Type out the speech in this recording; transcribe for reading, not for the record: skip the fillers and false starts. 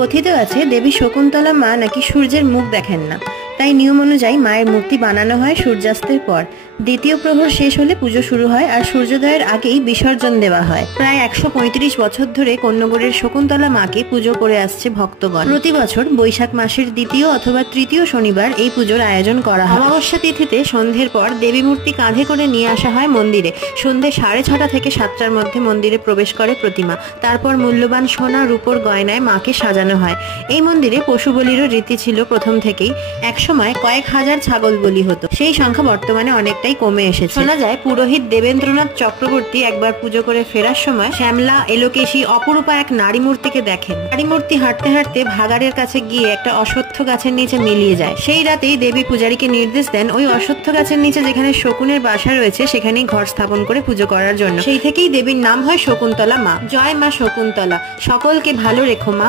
কথিত আছে দেবী শকুন্তলা মা নাকি সূর্যের মুখ দেখেন না, তাই নিয়ম অনুযায়ী মায়ের মূর্তি বানানো হয় সূর্যাস্তের পর। দ্বিতীয় প্রহর শেষ হলে পুজো শুরু হয় আর সূর্যোদয়ের আগেই বিসর্জন দেওয়া হয়। প্রায় 135 বছর ধরে কোন্নগরের শকুন্তলা মাকে পুজো করে আসছে ভক্তগণ। প্রতি বছর বৈশাখ মাসের দ্বিতীয় অথবা তৃতীয় শনিবার এই পুজোর আয়োজন করা হয়। অমাবস্যা তিথিতে সন্ধ্যের পর দেবী মূর্তি কাঁধে করে নিয়ে আসা হয় মন্দিরে। সন্ধ্যে 6:30 থেকে 7টার মধ্যে মন্দিরে প্রবেশ করে প্রতিমা। তারপর মূল্যবান সোনা রূপোর গয়নায় মাকে সাজানো হয়। এই মন্দিরে পশু বলিরও রীতি ছিল প্রথম থেকেই। একসময় কয়েক হাজার ছাগল বলি হতো, সেই সংখ্যা বর্তমানে অনেকটাই কমে এসেছে। শোনা যায় পুরোহিত দেবেন্দ্রনাথ চক্রবর্তী একবার পুজো করে ফেরার সময় শ্যামলা এলোকেশী অপরূপা এক নারী মূর্তিকে দেখেন। নারী মূর্তি হাঁটতে হাঁটতে ভাগাড়ের কাছে গিয়ে একটা অশ্বত্থ গাছের নিচে মিলিয়ে যায়। সেই রাতেই দেবী পূজারীকে নির্দেশ দেন ওই অশ্বত্থ গাছের নিচে যেখানে শকুনের বাসা রয়েছে সেখানেই ঘর স্থাপন করে পুজো করার জন্য। সেই থেকেই দেবীর নাম হয় শকুন্তলা মা। জয় মা শকুন্তলা, সকলকে ভালো রেখো মা।